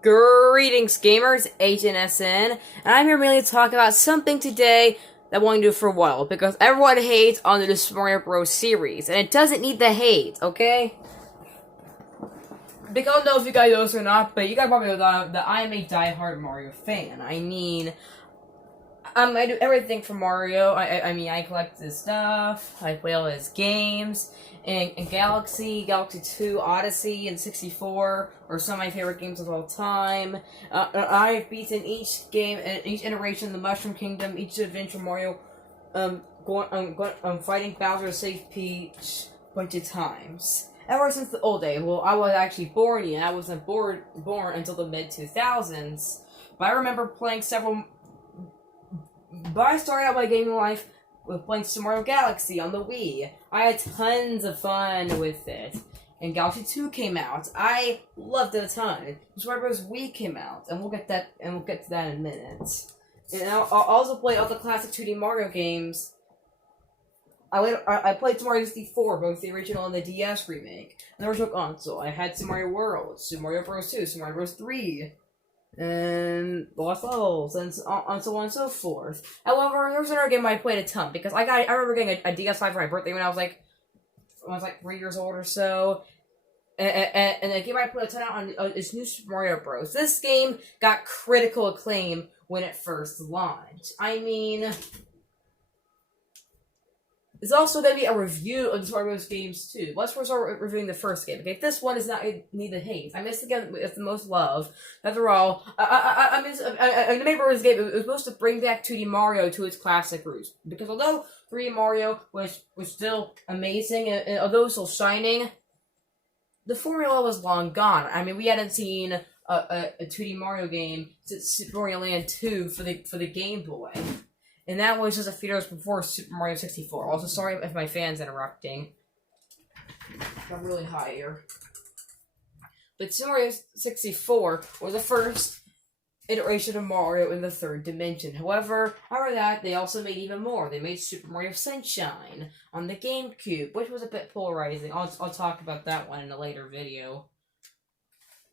Greetings, gamers, HNSN, and I'm here mainly to talk about something today that I want to do for a while, because everyone hates on the Super Mario Bros. Series, and it doesn't need the hate, okay? Because I don't know if you guys know this or not, but you guys probably know that I am a die-hard Mario fan. I do everything for Mario. I collect his stuff. I play all his games. And Galaxy 2, Odyssey, and 64 are some of my favorite games of all time. I've beaten each game, each iteration of the Mushroom Kingdom, each adventure Mario, fighting Bowser to save Peach a bunch of times. Ever since the old days. Well, I was actually born yet. I wasn't born until the mid-2000s. But I remember playing several. But I started out my gaming life with playing Super Mario Galaxy on the Wii. I had tons of fun with it. And Galaxy 2 came out. I loved it a ton. Super Mario Bros. Wii came out, and we'll get to that in a minute. And I'll also play all the classic 2D Mario games. I played Super Mario 64, both the original and the DS remake. And the original console. I had Super Mario World, Super Mario Bros. 2, Super Mario Bros. 3. And Lost Levels, and so on and so forth. However, there was another game I played a ton, because I remember getting a DS5 for my birthday when I was like 3 years old or so. And the game I played a ton on is New Super Mario Bros. This game got critical acclaim when it first launched. I mean, there's also going to be a review of the Super Mario Bros. Games too. Let's first start reviewing the first game. Okay, this one is not need the hate. I missed the game with the most love. After all, the Mario Bros. Game it was supposed to bring back 2D Mario to its classic roots. Because although 3D Mario was still amazing and although still shining, the formula was long gone. I mean, we hadn't seen a 2D Mario game since Super Mario Land 2 for the Game Boy. And that was just a few years before Super Mario 64. Also, sorry if my fan's interrupting. I'm really high here. But Super Mario 64 was the first iteration of Mario in the third dimension. However, after that, they also made even more. They made Super Mario Sunshine on the GameCube, which was a bit polarizing. I'll talk about that one in a later video.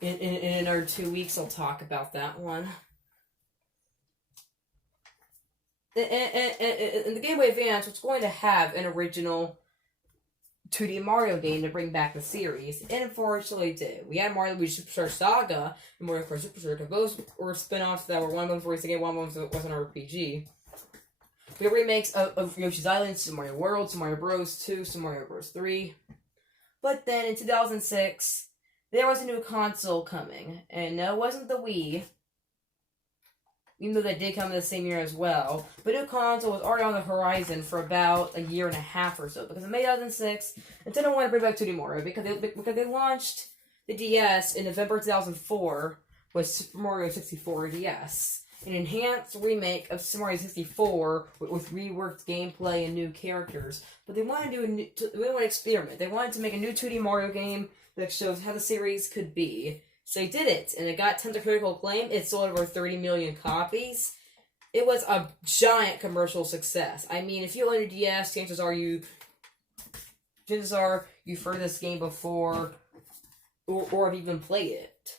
In another 2 weeks, I'll talk about that one. And the Game Boy Advance was going to have an original 2D Mario game to bring back the series, and unfortunately did. We had Mario Luigi Superstar Saga and Mario Kart Super Circuit. Both were spin-offs that were one of them was racing game, one of them was an RPG. We had remakes of Yoshi's Island, Super Mario World, Super Mario Bros. 2, Super Mario Bros. 3. But then in 2006, there was a new console coming, and no, it wasn't the Wii. Even though that did come in the same year as well. But new console was already on the horizon for about a year and a half or so. Because in May 2006, Nintendo wanted to bring back 2D Mario. Because they launched the DS in November 2004 with Super Mario 64 DS. An enhanced remake of Super Mario 64 with reworked gameplay and new characters. But they wanted to want to experiment. They wanted to make a new 2D Mario game that shows how the series could be. So they did it, and it got tons of critical acclaim. It sold over 30 million copies. It was a giant commercial success. I mean, if you own a DS, chances are you've heard this game before, or have even played it.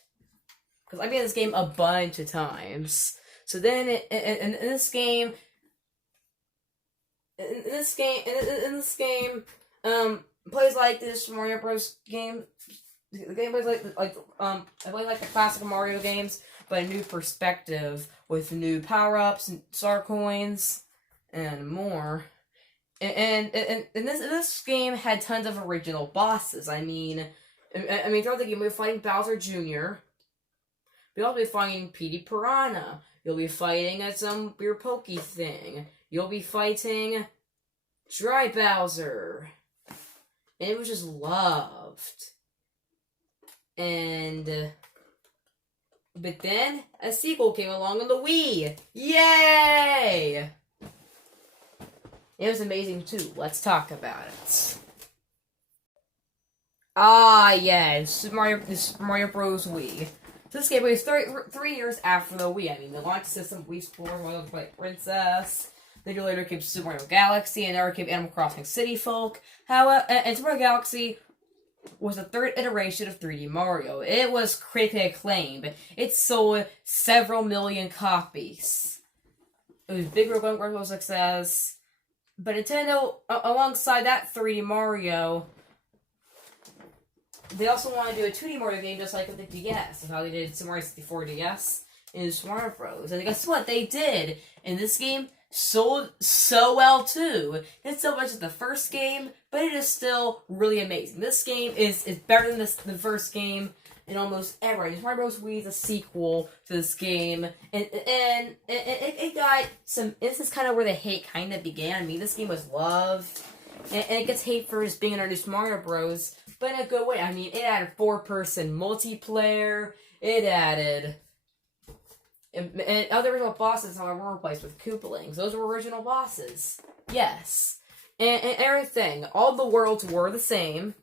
Because I've played this game a bunch of times. So then, in this game, plays like this Mario Bros. Game. The game plays I play like the classic Mario games, but a new perspective with new power-ups and star coins and more. And this game had tons of original bosses. I mean, throughout the game, we're fighting Bowser Jr. You'll be fighting Petey Piranha. You'll be fighting some weird pokey thing. You'll be fighting Dry Bowser. And it was just loved. But then a sequel came along on the Wii. Yay! It was amazing too. Let's talk about it. Ah, yeah, Super Mario Bros. Wii. This game was 3 years after the Wii. I mean, the launch system, Wii Explorer, Mario Play Princess. Then later came Super Mario Galaxy, and later came Animal Crossing City Folk. However, and Super Mario Galaxy was the third iteration of 3D Mario. It was critically acclaimed. It sold several million copies. It was a big commercial success. But Nintendo, alongside that 3D Mario, they also want to do a 2D Mario game just like with the DS. How they did Super Mario 64 DS in Super Mario Bros. And guess what? They did. And this game sold so well too. It's so much as the first game, but it is still really amazing. This game is better than the first game in almost every. Super Mario Bros. Wii is a sequel to this game, and it got some. This is kind of where the hate kind of began. I mean, this game was loved, and it gets hate for just being introduced Mario Bros. But in a good way. I mean, it added 4-person multiplayer. It added. And other original bosses, however, were replaced with Koopalings. Those were original bosses. Yes. And everything. All the worlds were the same.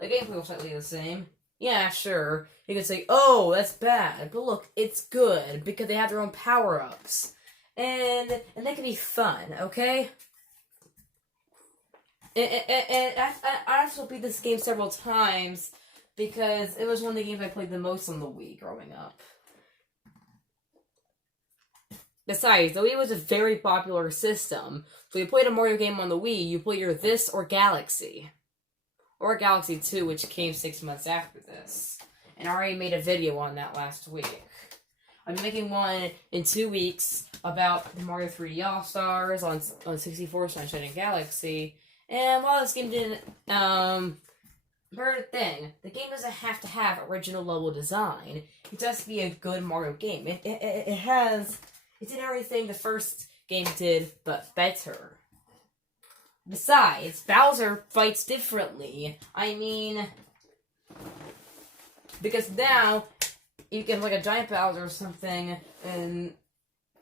The gameplay was slightly the same. Yeah, sure. You could say, oh, that's bad. But look, it's good. Because they have their own power-ups. And they can be fun, okay? And I also beat this game several times. Because it was one of the games I played the most on the Wii growing up. Besides, the Wii was a very popular system, so you played a Mario game on the Wii, you play either this or Galaxy. Or Galaxy 2, which came 6 months after this. And I already made a video on that last week. I'm making one in 2 weeks about the Mario 3D All-Stars on 64, Sunshine and Galaxy. And while this game didn't, third thing, the game doesn't have to have original level design. It has to be a good Mario game. It has... It did everything the first game did, but better. Besides, Bowser fights differently. I mean, because now you can like a giant Bowser or something, and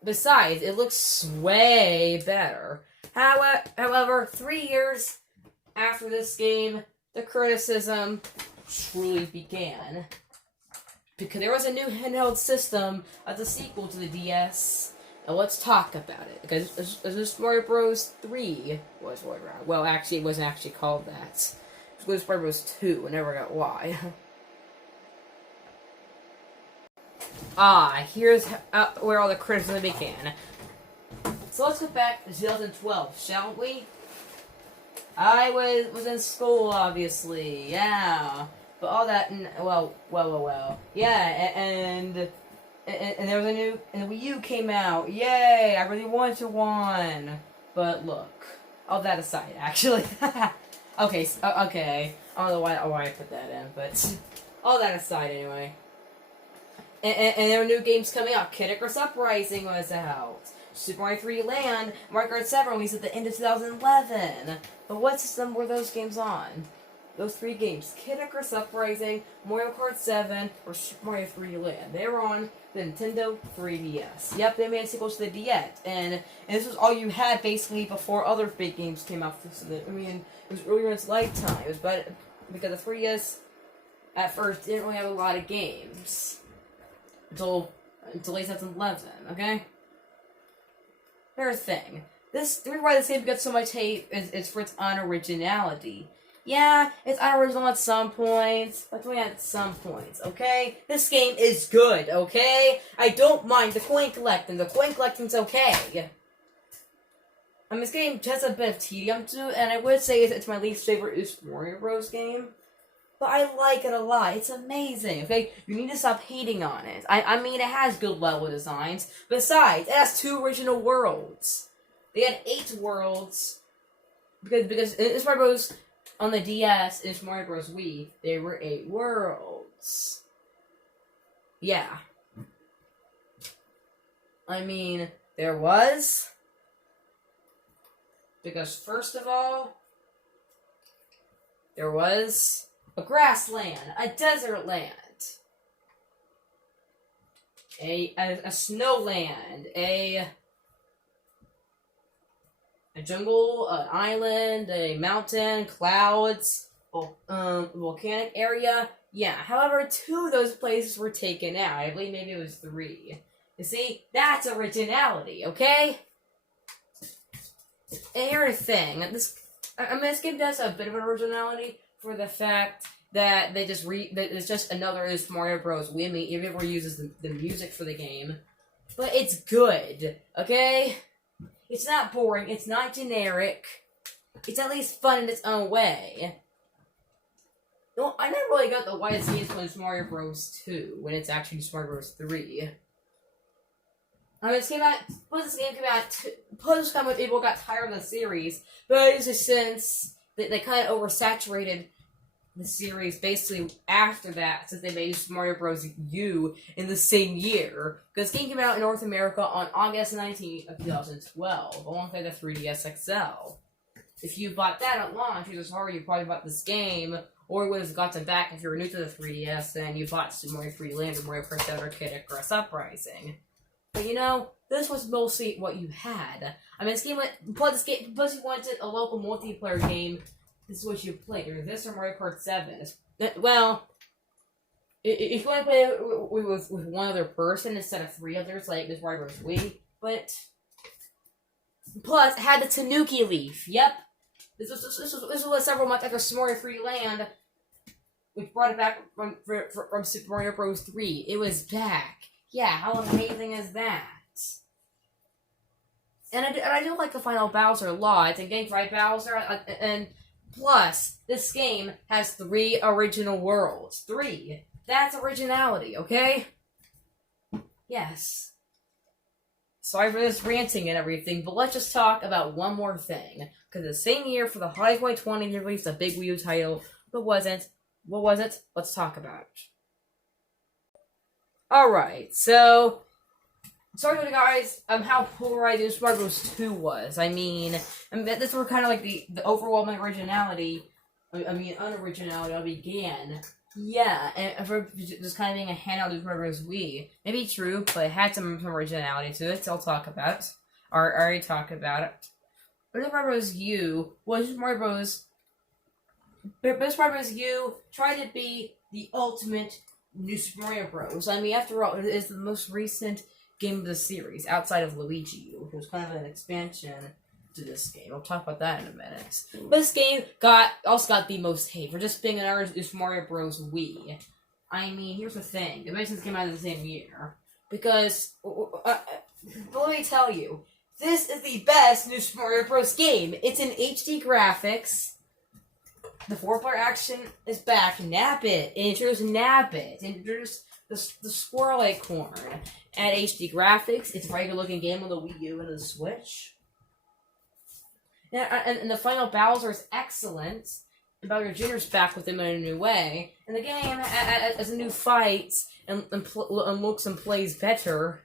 besides, it looks way better. However, 3 years after this game, the criticism truly began. Because there was a new handheld system as a sequel to the DS. And let's talk about it. Because this Mario Bros. 3 was what around. Well, actually, it wasn't actually called that. It was Mario Bros. 2. I never got why. Here's where all the criticism began. So let's go back to 2012, shall we? I was in school, obviously. Yeah. But all that, well. Yeah, and there was a new, and the Wii U came out. Yay, I really wanted one. But look, all that aside, actually. Okay. I don't know why I put that in, but all that aside, anyway. And there were new games coming out. Kid Icarus Uprising was out. Super Mario 3D Land, Mario Kart 7 released at the end of 2011. But what system were those games on? Those 3 games, Kid Icarus Uprising, Mario Kart 7, or Super Mario 3D Land. They were on the Nintendo 3DS. Yep, they made a sequel to the DS. And this was all you had, basically, before other big games came out. I mean, it was earlier in its lifetime. It was better, because the 3DS, at first, didn't really have a lot of games. Until late 2011, okay? Here's the thing. The reason why this game got so much hate is for its unoriginality. Yeah, it's unoriginal at some points, but only at some points, okay? This game is good, okay? I don't mind the coin collecting. The coin collecting's okay. I mean, this game has a bit of tedium to it, and I would say it's my least favorite Super Mario Bros. Game. But I like it a lot. It's amazing, okay? You need to stop hating on it. I mean, it has good level designs. Besides, it has 2 original worlds. They had 8 worlds. Because in Super Mario Bros. On the DS and Super Mario Bros. Wii, there were 8 worlds. Yeah. I mean, there was. Because first of all, there was a grassland, a desert land, a snowland, a jungle, an island, a mountain, clouds, volcanic area. Yeah, however, 2 of those places were taken out. I believe maybe it was 3. You see, that's originality, okay? And here's the thing, this game does have a bit of an originality for the fact that that it's just another Super Mario Bros. Wii. I mean, it never uses the music for the game, but it's good. Okay, it's not boring. It's not generic. It's at least fun in its own way. No, I never really got the why this game's called Super Mario Bros. 2 when it's actually Super Mario Bros. 3. I mean, this game came out. Plus, kind of people got tired of the series, but it's just since they kind of oversaturated the series basically after that, since they made Super Mario Bros. U in the same year. Because the game came out in North America on August 19th of 2012, alongside the 3DS XL. If you bought that at launch, you're sorry you probably bought this game, or you would have gotten back if you were new to the 3DS and you bought Super Mario 3D Land or Mario Kart 7 Arcade Express Uprising. But you know, this was mostly what you had. I mean, plus you wanted a local multiplayer game. This is what you played. Or this or Mario Kart 7. Well, if you want to play with one other person instead of three others, like this Mario Bros. Wii, but plus it had the Tanuki leaf. Yep, this was several months after Super Mario 3D Land, which brought it back from Super Mario Bros. 3. It was back. Yeah, how amazing is that? And I do like the final Bowser a lot. And getting right Bowser, and plus, this game has 3 original worlds. 3. That's originality, okay? Yes. Sorry for this ranting and everything, but let's just talk about one more thing. Because the same year for the Holiday 2020, they released a big Wii U title, but wasn't. What was it? Let's talk about it. Alright, so sorry to you guys how polarizing Super Mario Bros. 2 was. I mean, this were kind of like the overwhelming originality, unoriginality began. Yeah, and for just kind of being a handout to Super Mario Bros. Wii. Maybe true, but it had some originality to it, so I'll talk about it. Or I already talked about it. But Super Mario Bros. U was Super Mario Bros. But Super Mario Bros. U tried to be the ultimate New Super Mario Bros. I mean, after all, it is the most recent game of the series, outside of Luigi U, which was kind of an expansion to this game. I'll talk about that in a minute. But this game also got the most hate for just being another Super Mario Bros. Wii. I mean, here's the thing. The Dimensions came out in the same year. Because, but let me tell you, this is the best New Super Mario Bros. Game. It's in HD graphics. The 4-player action is back. Nap it. Introduce Nap it. Introduce the Squirrel Acorn. Add HD graphics. It's a very good looking game on the Wii U and the Switch. And the final Bowser is excellent. And Bowser Jr.'s back with him in a new way. And the game has a new fight and looks and plays better.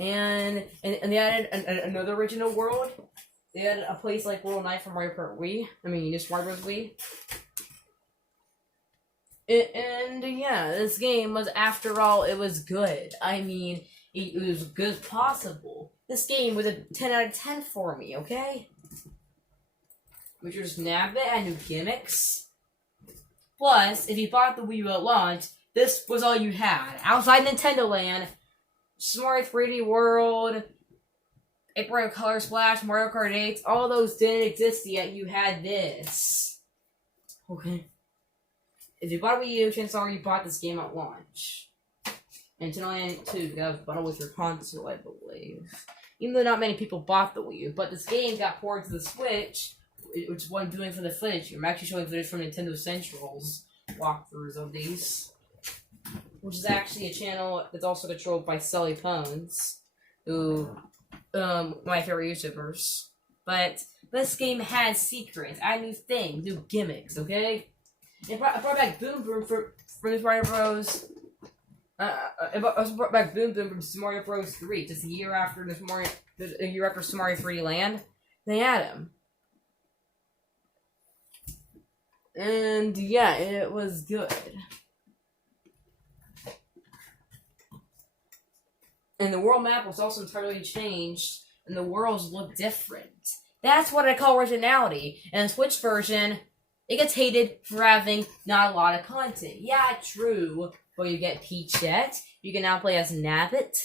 And they added another original world. They had a place like World Night from Mario Kart Wii. Just Mario Bros. Wii. And yeah, this game was, after all, it was good. I mean, it was good as possible. This game was a 10 out of 10 for me, okay? Which was nabbed it, had new gimmicks. Plus, if you bought the Wii U at launch, this was all you had. Outside Nintendo Land, Super Mario 3D World, Mario Color Splash, Mario Kart 8, all those didn't exist yet. You had this. Okay. If you bought a Wii U, chances are you bought this game at launch. And Nintendo Land 2, you gotta bundle with your console, I believe. Even though not many people bought the Wii U, but this game got ported to the Switch, which is what I'm doing for the footage. I'm actually showing footage from Nintendo Central's walkthroughs of these. Which is actually a channel that's also controlled by Sully Pones, who my favorite YouTubers. But this game had secrets, add new things, new gimmicks, okay? It brought back Boom Boom from Mario Bros. It brought back Boom Boom from Super Mario Bros. 3, just a year after Super Mario 3D Land. They had him. And yeah, it was good. And the world map was also entirely changed, and the worlds look different. That's what I call originality. And the Switch version, it gets hated for having not a lot of content. Yeah, true. But you get Peachette. You can now play as Nabbit.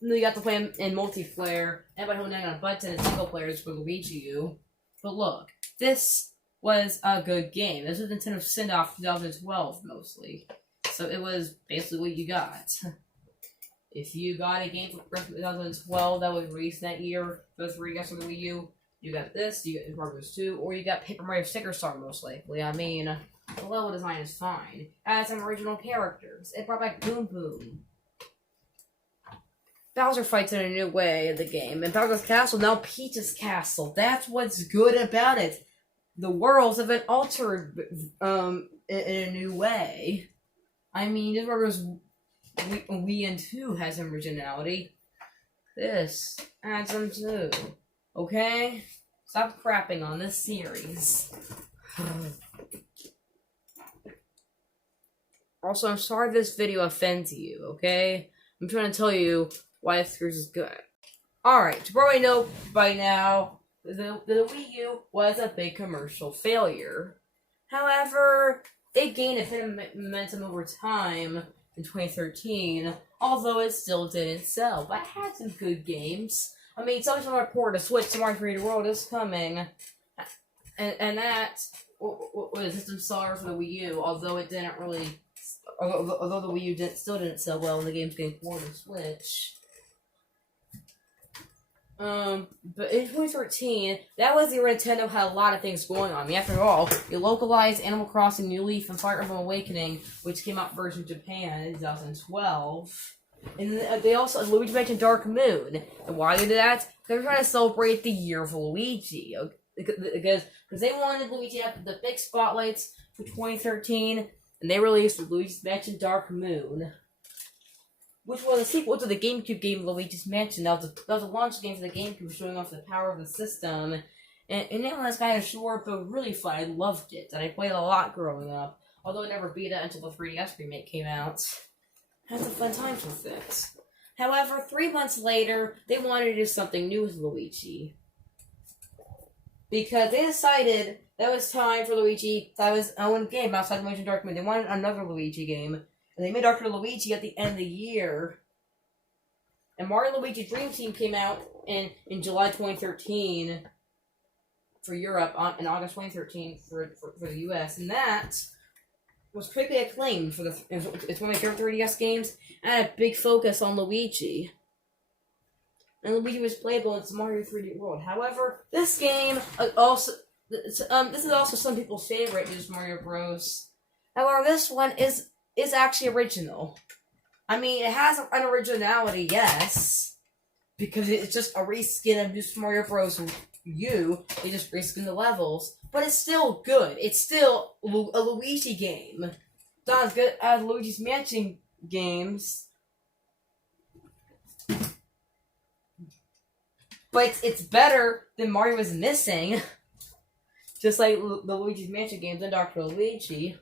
And then you got to play in multiplayer, and by holding down a button in single players for Luigi U. But look, this was a good game. This was Nintendo send-off 2012, mostly. So it was basically what you got. If you got a game for Christmas 2012 that was released that year, those 3DS on the Wii U, you got this, you got Mario Bros. 2, or you got Paper Mario Sticker Star, most likely. I mean, the level design is fine. It has some original characters. It brought back Boom Boom. Bowser fights in a new way in the game. And Bowser's Castle, now Peach's Castle. That's what's good about it. The worlds have been altered in a new way. I mean, this Mario's Wii and 2 has some originality. This adds some too. Okay? Stop crapping on this series. Also, I'm sorry this video offends you, okay? I'm trying to tell you why this series is good. Alright, you probably know by now, the Wii U was a big commercial failure. However, it gained a bit of momentum over time in 2013, although it still didn't sell. But it had some good games. I mean, someone reported a Switch to Mario 3D World is coming. And that was a system seller for the Wii U, although it didn't really... Although the Wii U still didn't sell well and the game's getting ported to Switch. But in 2013, that was the year Nintendo had a lot of things going on. I mean, after all, they localized Animal Crossing New Leaf and Fire Emblem Awakening, which came out first in Japan in 2012. And they also had Luigi's Mansion Dark Moon. And why they did that? Because they were trying to celebrate the year of Luigi. Because they wanted Luigi to have the big spotlights for 2013, and they released Luigi's Mansion Dark Moon, which was a sequel to the GameCube game Luigi's Mansion. That was a launch game for the GameCube, showing off the power of the system. And it was kind of short, but really fun. I loved it, and I played a lot growing up. Although I never beat it until the 3DS remake came out. I had some fun times with it. However, 3 months later, they wanted to do something new with Luigi. Because they decided that it was time for Luigi to have his own game outside the Mansion Dark Moon. They wanted another Luigi game. And they made Dr. Luigi at the end of the year. And Mario & Luigi Dream Team came out in July 2013 for Europe, in August 2013 for the US. And that was critically acclaimed for it's one of my favorite 3DS games, and had a big focus on Luigi. And Luigi was playable in Mario 3D World. However, this game this is also some people's favorite, is Mario Bros. However, this one is actually original. I mean, it has an originality, yes, because it's just a reskin of New Super Mario Bros. U. They just reskin the levels, but it's still good. It's still a Luigi game. Not as good as Luigi's Mansion games, but it's better than Mario is Missing. Just like the Luigi's Mansion games and Dr. Luigi.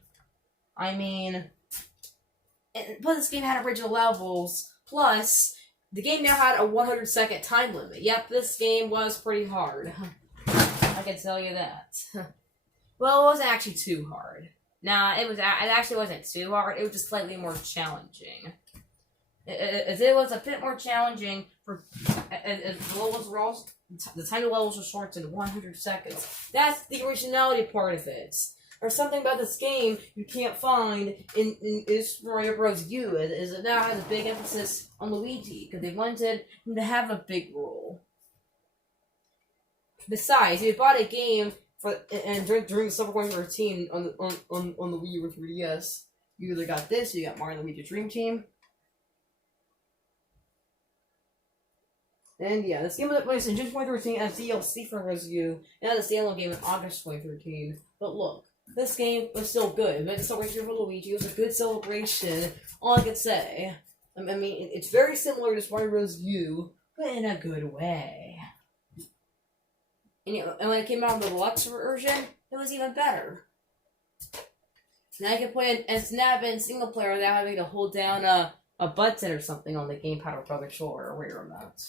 I mean, plus this game had original levels. Plus, the game now had a 100-second time limit. Yep, this game was pretty hard. I can tell you that. Well, it wasn't actually too hard. Nah, it actually wasn't too hard. It was just slightly more challenging. It was a bit more challenging for the time the levels were shortened to 100 seconds. That's the originality part of it. There's something about this game you can't find in Super Mario Bros. U, is it now has a big emphasis on Luigi, because they wanted him to have a big role. Besides, if you bought a game during the summer 2013 on the Wii U or 3DS, you either got this, or you got Mario & Luigi Dream Team. And yeah, this game was released in June 2013 as DLC for Bros. U, and as a standalone game in August 2013. But look, this game was still good. It was a celebration for Luigi. It was a good celebration. All I can say. I mean, it's very similar to Mario Bros. U, but in a good way. And when it came out in the deluxe version, it was even better. Now I can play and snap in single player without having to hold down a button or something on the gamepad or other controller or Wii remote.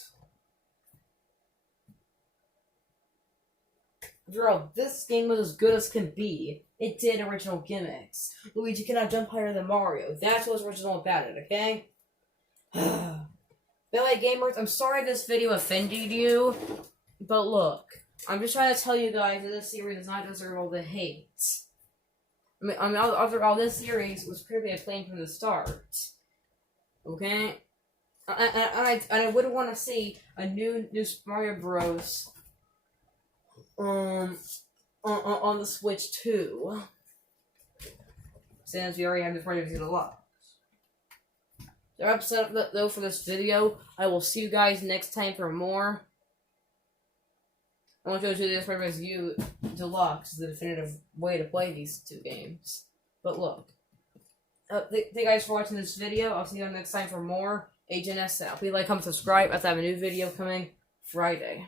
After all, this game was as good as can be. It did original gimmicks. Luigi cannot jump higher than Mario. That's what's original about it, okay? Billy Gamers, I'm sorry this video offended you, but look, I'm just trying to tell you guys that this series does not deserve all the hate. I mean, all this series was critically acclaimed from the start. Okay? And I wouldn't want to see a new Super Mario Bros. On the Switch too. Since we already have the Mario Bros. Deluxe. The episode though for this video. I will see you guys next time for more. I want to go to this Mario Bros. U Deluxe, the definitive way to play these two games. But look. Thank you guys for watching this video. I'll see you next time for more Agent S out. Please like, comment, subscribe. I have a new video coming Friday.